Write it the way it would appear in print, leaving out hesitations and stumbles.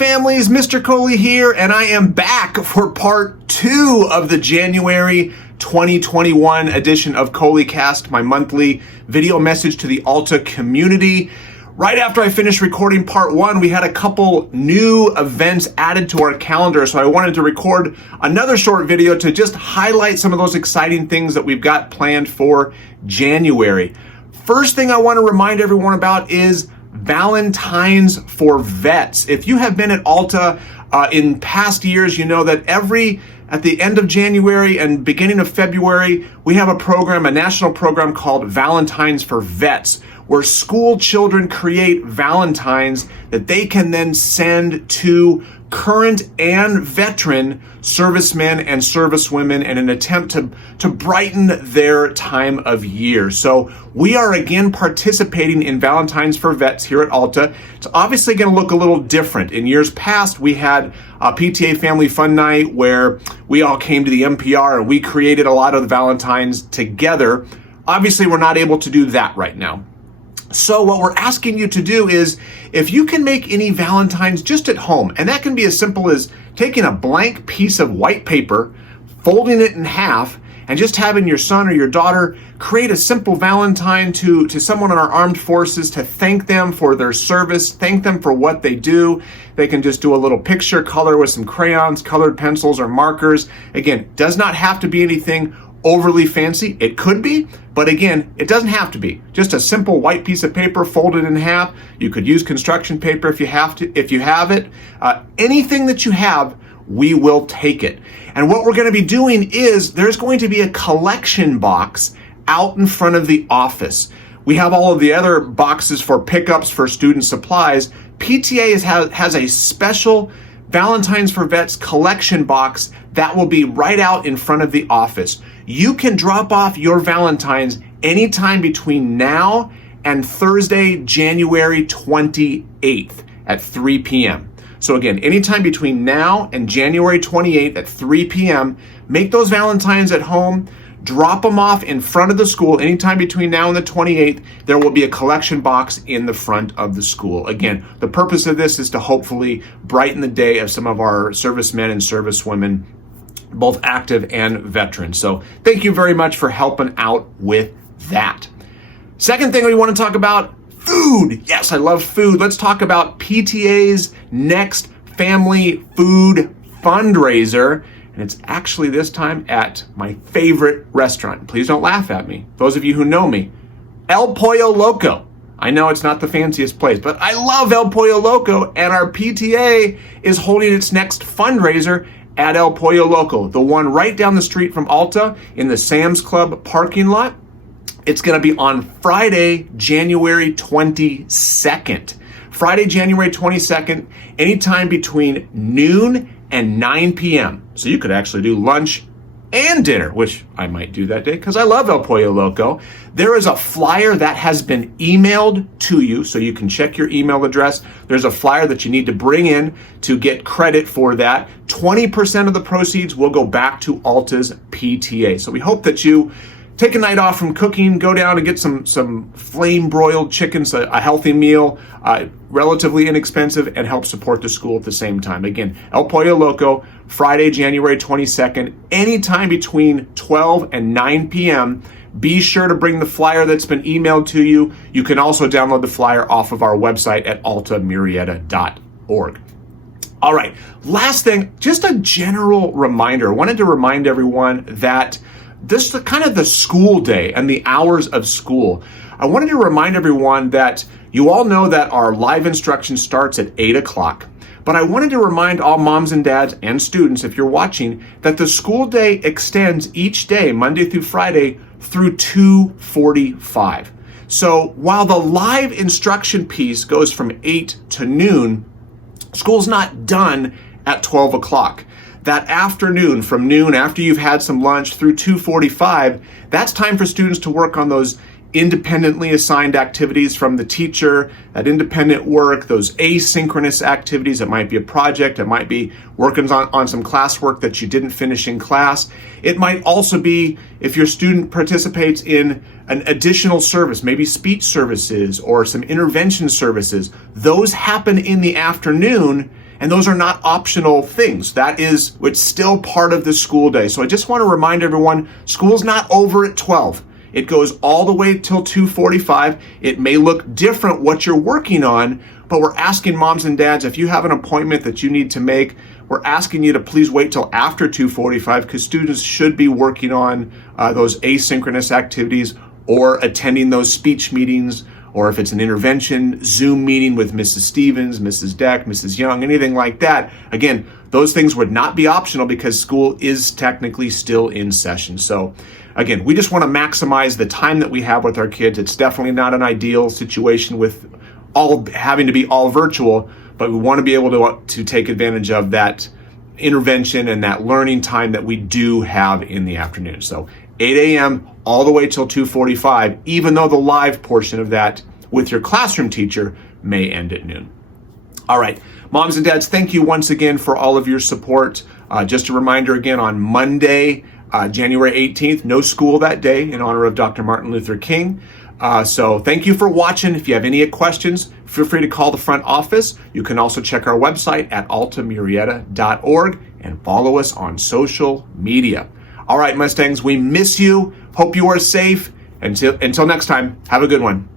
families, Mr. Coley here, and I am back for part 2 of the January 2021 edition of ColeyCast, my monthly video message to the Alta community. Right after I finished recording part 1, we had a couple new events added to our calendar, so I wanted to record another short video to just highlight some of those exciting things that we've got planned for January. First thing I want to remind everyone about is Valentines for Vets. If you have been at Alta in past years, you know that at the end of January and beginning of February, we have a national program called Valentines for Vets, where school children create Valentines that they can then send to current and veteran servicemen and servicewomen in an attempt to brighten their time of year. So we are again participating in Valentines for Vets here at Alta. It's obviously going to look a little different. In years past, we had a PTA Family Fun Night where we all came to the MPR and we created a lot of the Valentines together. Obviously, we're not able to do that right now. So what we're asking you to do is, if you can make any Valentines just at home, and that can be as simple as taking a blank piece of white paper, folding it in half, and just having your son or your daughter create a simple Valentine to someone in our armed forces to thank them for their service, thank them for what they do. They can just do a little picture color with some crayons, colored pencils, or markers. Again, does not have to be anything overly fancy. It could be, but again, it doesn't have to be. Just a simple white piece of paper folded in half. You could use construction paper if you have it. Anything that you have, we will take it. And what we're going to be doing is there's going to be a collection box out in front of the office. We have all of the other boxes for pickups for student supplies. PTA has a special Valentines for Vets collection box that will be right out in front of the office. You can drop off your Valentines anytime between now and Thursday, January 28th at 3 p.m. So again, anytime between now and January 28th at 3 p.m., make those Valentines at home, drop them off in front of the school. Anytime between now and the 28th, there will be a collection box in the front of the school. Again, the purpose of this is to hopefully brighten the day of some of our servicemen and servicewomen, both active and veterans. So thank you very much for helping out with that. Second thing we want to talk about, food. Yes, I love food. Let's talk about PTA's next family food fundraiser. And it's actually this time at my favorite restaurant. Please don't laugh at me. Those of you who know me, El Pollo Loco. I know it's not the fanciest place, but I love El Pollo Loco, and our PTA is holding its next fundraiser at El Pollo Loco, the one right down the street from Alta in the Sam's Club parking lot. It's going to be on Friday, January 22nd. Friday, January 22nd, anytime between noon and 9 p.m. So you could actually do lunch and dinner, which I might do that day because I love El Pollo Loco. There is a flyer that has been emailed to you, so you can check your email address. There's a flyer that you need to bring in to get credit for that. 20% of the proceeds will go back to Alta's PTA. So we hope that you take a night off from cooking, go down and get some flame-broiled chickens, a healthy meal, relatively inexpensive, and help support the school at the same time. Again, El Pollo Loco, Friday, January 22nd, anytime between 12 and 9 p.m. Be sure to bring the flyer that's been emailed to you. You can also download the flyer off of our website at altamurieta.org. All right, last thing, just a general reminder. I wanted to remind everyone that this is kind of the school day and the hours of school. I wanted to remind everyone that you all know that our live instruction starts at 8 o'clock. But I wanted to remind all moms and dads and students, if you're watching, that the school day extends each day, Monday through Friday, through 2:45. So while the live instruction piece goes from 8 to noon, school's not done at 12 o'clock. That afternoon, from noon, after you've had some lunch, through 2:45, that's time for students to work on those independently assigned activities from the teacher, that independent work, those asynchronous activities. It might be a project, it might be working on some classwork that you didn't finish in class. It might also be if your student participates in an additional service, maybe speech services or some intervention services. Those happen in the afternoon, And those are not optional things. It's still part of the school day. So I just want to remind everyone, school's not over at 12. It goes all the way till 2:45. It may look different what you're working on, but we're asking moms and dads, if you have an appointment that you need to make, we're asking you to please wait till after 2:45 because students should be working on those asynchronous activities or attending those speech meetings, or if it's an intervention, Zoom meeting with Mrs. Stevens, Mrs. Deck, Mrs. Young, anything like that. Again, those things would not be optional because school is technically still in session. So again, we just want to maximize the time that we have with our kids. It's definitely not an ideal situation with all having to be all virtual, but we want to be able to take advantage of that intervention and that learning time that we do have in the afternoon. So 8 a.m. all the way till 2:45, even though the live portion of that with your classroom teacher may end at noon. All right, moms and dads, thank you once again for all of your support. Just a reminder again, on Monday, January 18th, no school that day in honor of Dr. Martin Luther King. So thank you for watching. If you have any questions, feel free to call the front office. You can also check our website at altamurieta.org and follow us on social media. All right, Mustangs, we miss you. Hope you are safe. Until next time, have a good one.